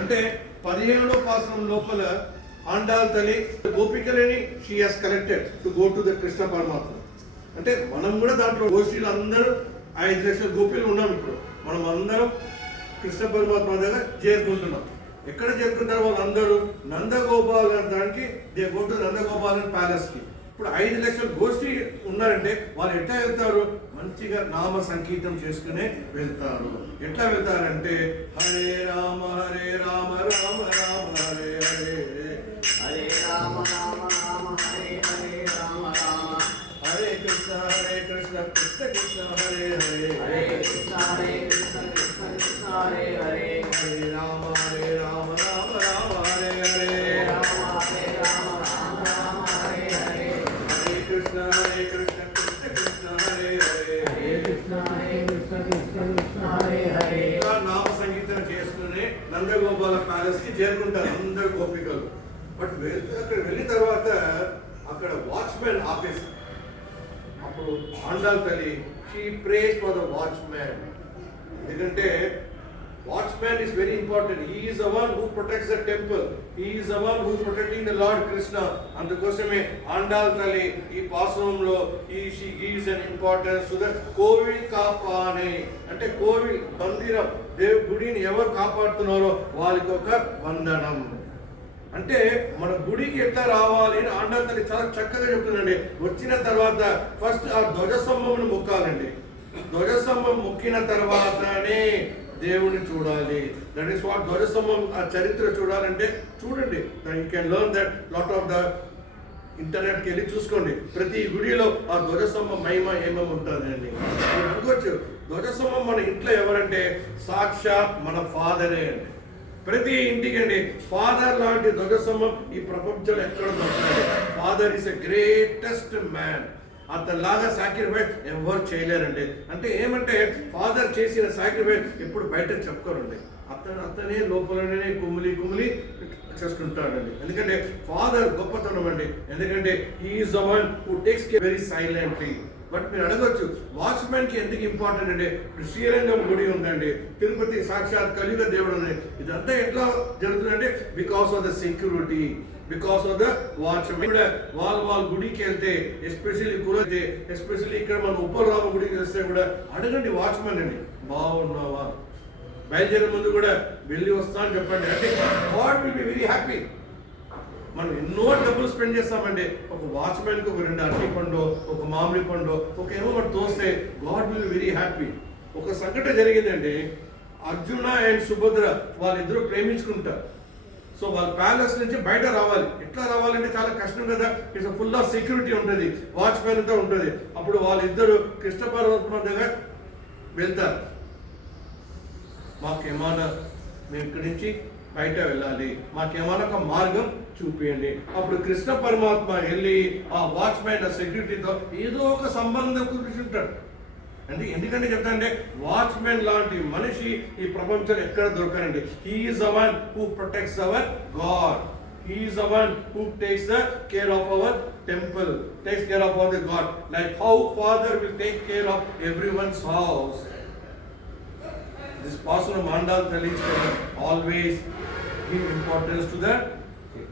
అంటే 17వ పాసనం లోపల ఆండాల్ తల్లి గోపికలని she has collected to go to the Krishna పరమాత్మ. అంటే మనం కూడా దాంట్లో గోష్ఠీలు అందరూ 5 లక్షల గోపికలు ఉన్నాం. ఇప్పుడు మనం అందరం కృష్ణ పరమాత్మ దగ్గర చేరుకుంటున్నాం. ఎక్కడ చేరుకుంటారు వాళ్ళందరూ? నందగోపాలన్ దానికి they go to Nandagopalan palace కి. ఇప్పుడు 5 లక్షల గోష్ఠి ఉన్నారంటే వాళ్ళు ఎట్లా వెళ్తారు? మంచిగా నామ సంకీర్తం చేసుకునే వెళ్తారు. ఎట్లా వెళ్తారంటే హరే రామ రామ రామ హరే హరే, హరే రామ రామ రామ హరే హరే రామ రామ, హరే కృష్ణ కృష్ణ కృష్ణ హరే హరే, హరే కృష్ణ కృష్ణ కృష్ణ హరే హరే, హరే రామ రామ రామ హరే హరే, రామ హరే రామ రామ రామ హరే హరే, హరే కృష్ణ కృష్ణ కృష్ణ హరే హరే, హరే కృష్ణ కృష్ణ కృష్ణ హరే హరే. ఇలా నామ సంగీతం చేసుకుని నందగోపాల ప్యాలెస్ కి చేరుకుంటారు అందరు గోపికలు. బట్ అక్కడ వెళ్ళిన తర్వాత అక్కడ వాచ్మెన్ ఆఫీస్, అప్పుడు ఆండాల్ తల్లి she prays for the watchman. ఎందుకంటే watchman is very important. He is the one who protects the temple, he is the one who protecting the lord Krishna. అందుకోసమే ఆండాల్ తల్లి ఈ పాసనంలో she gives an importance to the కోవిల్ కాపానే. అంటే కోవిల్ మందిరం దేవు గుడిని ఎవరు కాపాడుతున్నారో వాళ్ళకి ఒక వందనం. అంటే మన గుడికి ఎట్లా రావాలి అని ఆండాల్ తల్లి చాలా చక్కగా చెప్తుందండి. వచ్చిన తర్వాత ఫస్ట్ ఆ ధ్వజస్తంభంను మొక్కాలండి. ధ్వజస్తంభం మొక్కిన తర్వాతనే దేవుని చూడాలి. దట్ ఈస్ వాట్ ధ్వజస్తంభం ఆ చరిత్ర చూడాలంటే చూడండి. You can learn that lot of the ఇంటర్నెట్కి వెళ్ళి చూసుకోండి. ప్రతి గుడిలో ఆ ధ్వజస్తంభం మహిమ ఏమేమి ఉంటుంది అండి. మీరు అనుకోవచ్చు ధ్వజస్తంభం మన ఇంట్లో ఎవరంటే సాక్షాత్ మన ఫాదరే అండి. ప్రతి ఇంటికి అండి ఫాదర్ లాంటి ధ్వజస్తంభం ఈ ప్రపంచంలో ఎక్కడ దొరుకుతుంది. Father is a greatest man. అతనిలాగా సాక్రిఫైస్ ఎవరు చేయలేరండి. అంటే ఏమంటే ఫాదర్ చేసిన సాక్రిఫైస్ ఎప్పుడు బయట చెప్పుకోరండి. అతనే లోపలనే కుమిలి చేసుకుంటాడండి. ఎందుకంటే ఫాదర్ గొప్పతనం అండి. ఎందుకంటే he is the one who takes care very silently. But మీరు అడగొచ్చు వాచ్మెన్ కి ఎందుకు ఇంపార్టెంట్ అంటే శ్రీరంగం గుడి ఉందండి, తిరుపతి సాక్షాత్ కలియుగ దేవుడు ఉంది. ఇదంతా ఎట్లా జరుగుతుందంటే because of the security, because of the watchman. వాళ్ళ గుడికి వెళ్తే ఎస్పెషల్లీ కురైతే ఎస్పెషల్లీ ఇక్కడ మన ఉప్పలరామ గుడికి వస్తే కూడా అడగండి వాచ్మెన్ అండి బాగున్నావా, బయలుదేరే ముందు కూడా వెళ్ళి వస్తా అని చెప్పండి. అంటే God will be very happy. మనం ఎన్నో డబ్బులు స్పెండ్ చేస్తామండి. ఒక వాచ్మెన్కి ఒక 2 అరటి పండు, ఒక మామిడి పండు, ఒక ఏమో ఒకటి తోస్తే గాడ్ విల్ వెరీ హ్యాపీ. ఒక సంఘటన జరిగిందండి. అర్జున అండ్ సుభద్ర వాళ్ళిద్దరూ ప్రేమించుకుంటారు. సో వాళ్ళ ప్యాలెస్ నుంచి బయట రావాలి. ఎట్లా రావాలంటే చాలా కష్టం కదా. ఇట్స్ ఫుల్ ఆఫ్ సెక్యూరిటీ ఉంటుంది, వాచ్మెన్ అంతా ఉంటుంది. అప్పుడు వాళ్ళిద్దరూ కృష్ణ పరమాత్మ దగ్గర వెళ్తారు. మాకేమైనా మేము ఇక్కడి నుంచి బయట వెళ్ళాలి, మాకేమైనా ఒక మార్గం చూపియండి. అప్పుడు కృష్ణ పరమాత్మ వెళ్ళి ఆ వాచ్మెన్ ఆ సెక్యూరిటీతో ఏదో ఒక సంబంధం కూర్చుంటాడు. అంటే ఎందుకంటే చెప్తానంటే వాచ్మెన్ లాంటి మనిషి ఈ ప్రపంచంలో ఎక్కడ దొరకరండి. He is the one who protects our god. He is the one who takes the care of our temple, takes care of our God. Like how Father will take care of everyone's house. This Pastor Mandal tells us always give importance to the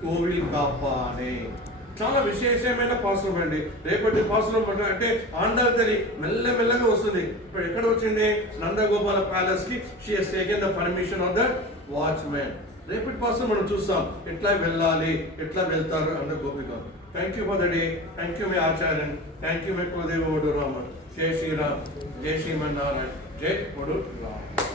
Kovil Kapane. చాలా విశేషమైన పాసురం అండి. రేపటి పాసురం అంటే ఆండాల్ తల్లి మెల్లమెల్లగా వస్తుంది. ఇప్పుడు ఎక్కడ వచ్చింది? నందగోపాల ప్యాలెస్ కి she has taken the permission of the watchman. రేపటి పాసురం మనం చూస్తాం ఎట్లా వెళ్ళాలి, ఎట్లా వెళ్తారు అన్న గోపిక. Thank you for the day. Thank you my Acharyan. Thank you my కులదేవ వడు రామ. జై శ్రీరామ్, జై శ్రీమన్నారాయణ, జై వడు రామ.